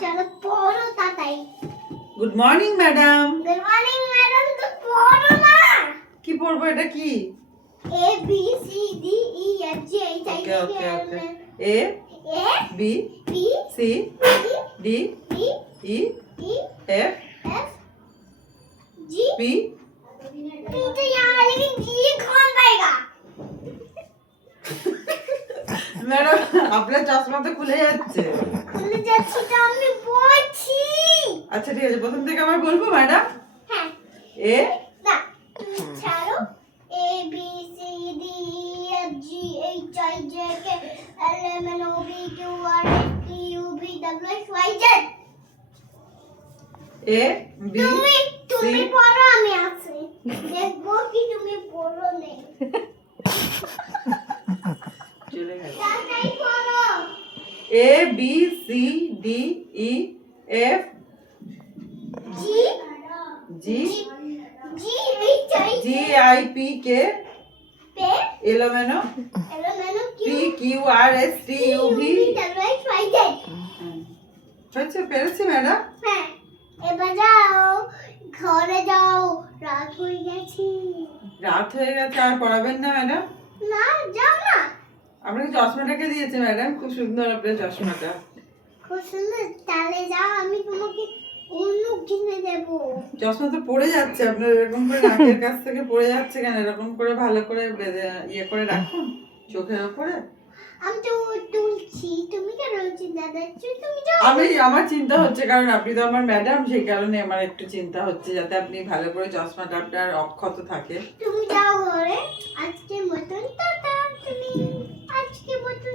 চলো পড়ো তাড়াতাড়ি। Good morning madam. Good morning madam, তো পড়ো না। কি পড়বো, এটা কি? A B C D E F G H I J K L M N A A B B C D D D E E F F G P P तो यहाँ लेकिन G कौन पाएगा? ম্যাডাম আপনার চশমা তো খুলে যাচ্ছে। খুলে যাচ্ছে তো আমি বলছি। আচ্ছা ঠিক আছে, প্রথম থেকে আবার বলবো ম্যাডাম। হ্যাঁ এ না তুমি ছাড়ো। A B C D E F G H I J K L M N O P Q R S T U V W X Y Z। A B তুমি পড়ো, আমি আছি দেখবো কি তুমি পড়ো নেই। চলে গেল। তাড়াতাড়ি পড়ো। A B C D E F G G G H I J G I P K P L M N O L M N O Q P Q R S T U V। W X Y Z। হয়েছে, পেরেছি madam. হ্যাঁ এবার যাও ঘরে যাও, রাত হয়ে গেছে। রাত হয়ে গেছে, আর পড়াবেন না ম্যাডাম? না যাও না। আপনাকে চশমাটাকে দিয়েছে ম্যাডাম, খুব সুন্দর আপনার চশমাটা। খুব সুন্দর, তাহলে যাও আমি তোমাকে অন্য কিনে দেবো। চশমা তো পড়ে যাচ্ছে আপনার, এরকম করে নাকের কাছ থেকে পড়ে যাচ্ছে কেন? এরকম করে ভালো করে ইয়ে করে রাখুন চোখের ওপরে। আমি তো তুলছি, তুমি কেন চিন্তা করছো? তুমি যাও। আমার চিন্তা হচ্ছে, কারণ আপনি তো আমার ম্যাডাম, সেই কারণে আমার একটু চিন্তা হচ্ছে যাতে আপনি ভালো করে চশমাটা আপনার অক্ষত থাকে। তুমি যাও ঘরে, আজকের মতন টাটা। তুমি আজকের মতন